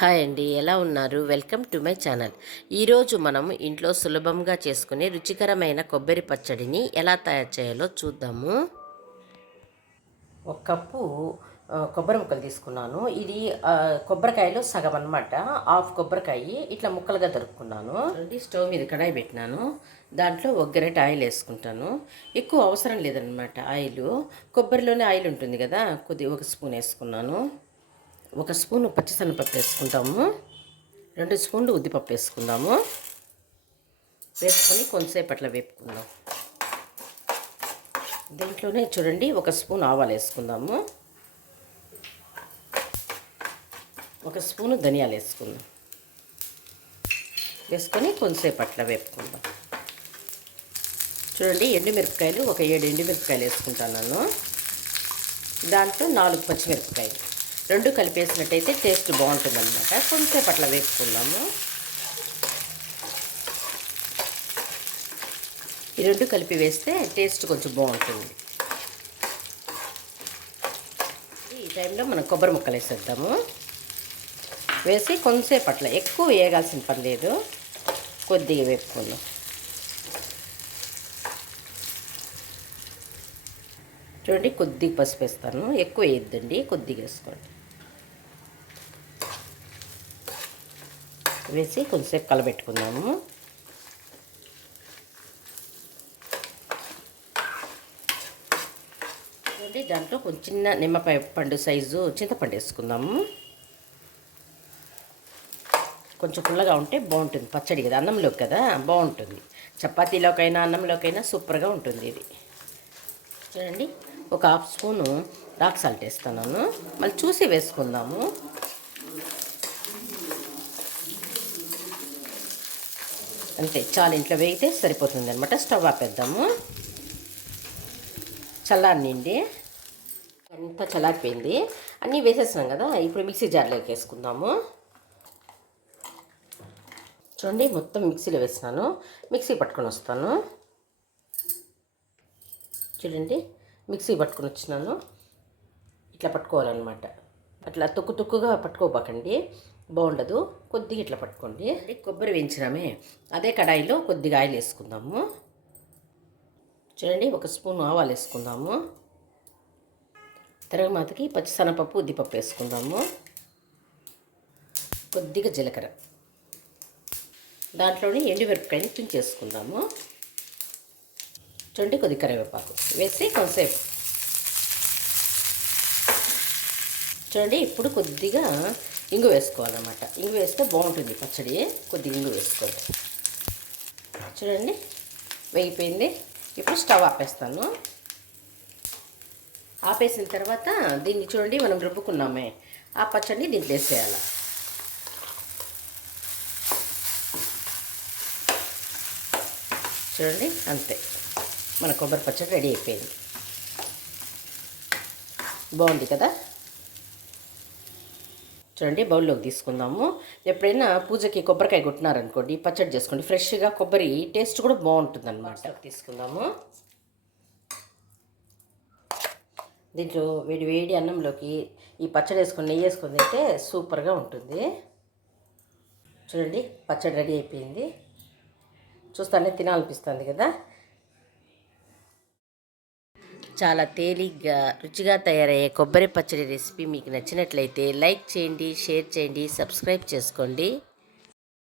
Hi అండి ఎలా ఉన్నారు? Welcome to my channel. ఈరోజు మనం ఇంట్లో సులభంగా చేసుకునే రుచికరమైన కొబ్బరి పచ్చడిని ఎలా తయారు చేయాలో చూద్దాము. ఒక కప్పు కొబ్బరి ముక్కలు తీసుకున్నాను. ఇది కొబ్బరికాయలో సగం అనమాట హాఫ్ కొబ్బరికాయ ఇట్లా ముక్కలుగా దొరుకున్నాను స్టవ్ మీద కడాయి పెట్టినాను. దాంట్లో ఒక గరెట్ ఆయిల్ వేసుకుంటాను. ఎక్కువ అవసరం లేదనమాట ఆయిల్. కొబ్బరిలోనే ఆయిల్ ఉంటుంది కదా కొద్ది ఒక స్పూన్ వేసుకున్నాను. ఒక స్పూను పచ్చిశనగపప్పు వేసుకుంటాము. రెండు స్పూన్లు ఉద్దిపప్పు వేసుకుందాము. వేసుకొని కొంతసేపు అట్లా వేపుకుందాం. దీంట్లోనే చూడండి ఒక స్పూన్ ఆవాలు వేసుకుందాము. ఒక స్పూను ధనియాలు వేసుకుందాం. వేసుకొని కొంతసేపు అట్లా వేపుకుందాం. చూడండి ఎండుమిరపకాయలు ఒక ఏడు ఎండుమిరపకాయలు వేసుకుంటాను దాంట్లో నాలుగు పచ్చిమిరపకాయలు. రెండు కలిపేసినట్టయితే టేస్ట్ బాగుంటుంది అనమాట కొంచెం అట్లా వేసుకుందాము ఈ రెండు కలిపి వేస్తే టేస్ట్ కొంచెం బాగుంటుంది. ఈ టైంలో మనం కొబ్బరి ముక్కలు వేసేద్దాము. వేసి కొంతసేపు అట్లా ఎక్కువ వేగాల్సిన పని లేదు. కొద్దిగా వేపుకుందాం. చూడండి కొద్దిగా పసుపు వేస్తాను. ఎక్కువ వేయద్దండి కొద్దిగా వేసుకోండి. వేసి కొంచెంసేపు కలబెట్టుకుందాము. చూడండి దాంట్లో కొంచెం చిన్న నిమ్మకాయ పండు సైజు చింతపండు వేసుకుందాము. కొంచెం పుల్లగా ఉంటే బాగుంటుంది. పచ్చడి కదా అన్నంలోకి కదా బాగుంటుంది. చపాతీలోకైనా అన్నంలోకైనా సూపర్గా ఉంటుంది ఇది. చూడండి ఒక హాఫ్ స్పూను రాక్ సాల్ట్ వేస్తున్నాను. మళ్ళీ చూసి వేసుకుందాము. అంతే చాలా ఇంట్లో వేగితే సరిపోతుంది అనమాట స్టవ్ ఆపేద్దాము. చల్లారినిండి అంతా చల్లారిపోయింది. అన్నీ వేసేసినాం కదా ఇప్పుడు మిక్సీ జార్లోకి వేసుకుందాము. చూడండి మొత్తం మిక్సీలో వేసినాను మిక్సీ పట్టుకొని వస్తాను. చూడండి మిక్సీ పట్టుకొని వచ్చినాను. ఇట్లా పట్టుకోవాలన్నమాట. అట్లా తొక్కు తొక్కుగా పట్టుకోబాకండి. బాగుండదు. కొద్దిగా ఇట్లా పట్టుకోండి. కొబ్బరి వేయించినామే అదే కడాయిలో కొద్దిగా ఆయిల్ వేసుకుందాము. చూడండి ఒక స్పూన్ ఆవాలు వేసుకుందాము. తిరగమాతకి పచ్చిసనపప్పు ఉద్దిపప్పు వేసుకుందాము. కొద్దిగా జీలకర్ర. దాంట్లోనే ఎండుమిరపకాయని తుంచేసుకుందాము చూడండి కొద్ది కరివేపాకు. వేసి కొంతసేపు. చూడండి ఇప్పుడు కొద్దిగా ఇంగు వేసుకోవాలన్నమాట. ఇంగు వేస్తే బాగుంటుంది పచ్చడి. కొద్దిగా ఇంగు వేసుకోండి. చూడండి వేగిపోయింది. ఇప్పుడు స్టవ్ ఆపేస్తాను. ఆపేసిన తర్వాత దీన్ని చూడండి మనం రుబ్బుకున్నామే. ఆ పచ్చడిని దీంట్లో వేసేయాలి. చూడండి అంతే. మన కొబ్బరి పచ్చడి రెడీ అయిపోయింది. బాగుంది కదా? చూడండి బౌల్లోకి తీసుకుందాము. ఎప్పుడైనా పూజకి కొబ్బరికాయ కొట్టినారనుకోండి పచ్చడి చేసుకోండి ఫ్రెష్గా కొబ్బరి టేస్ట్ కూడా బాగుంటుంది అనమాట తీసుకుందాము. దీంట్లో వేడి వేడి అన్నంలోకి ఈ పచ్చడి వేసుకొని నెయ్యి వేసుకొని తింటే సూపర్గా ఉంటుంది. చూడండి పచ్చడి రెడీ అయిపోయింది. చూస్తానే తినాలనిపిస్తుంది కదా. చాలా తేలిగ్గా రుచిగా తయారయ్యే కొబ్బరి పచ్చడి రెసిపీ మీకు నచ్చినట్లయితే లైక్ చేయండి షేర్ చేయండి సబ్స్క్రైబ్ చేసుకోండి.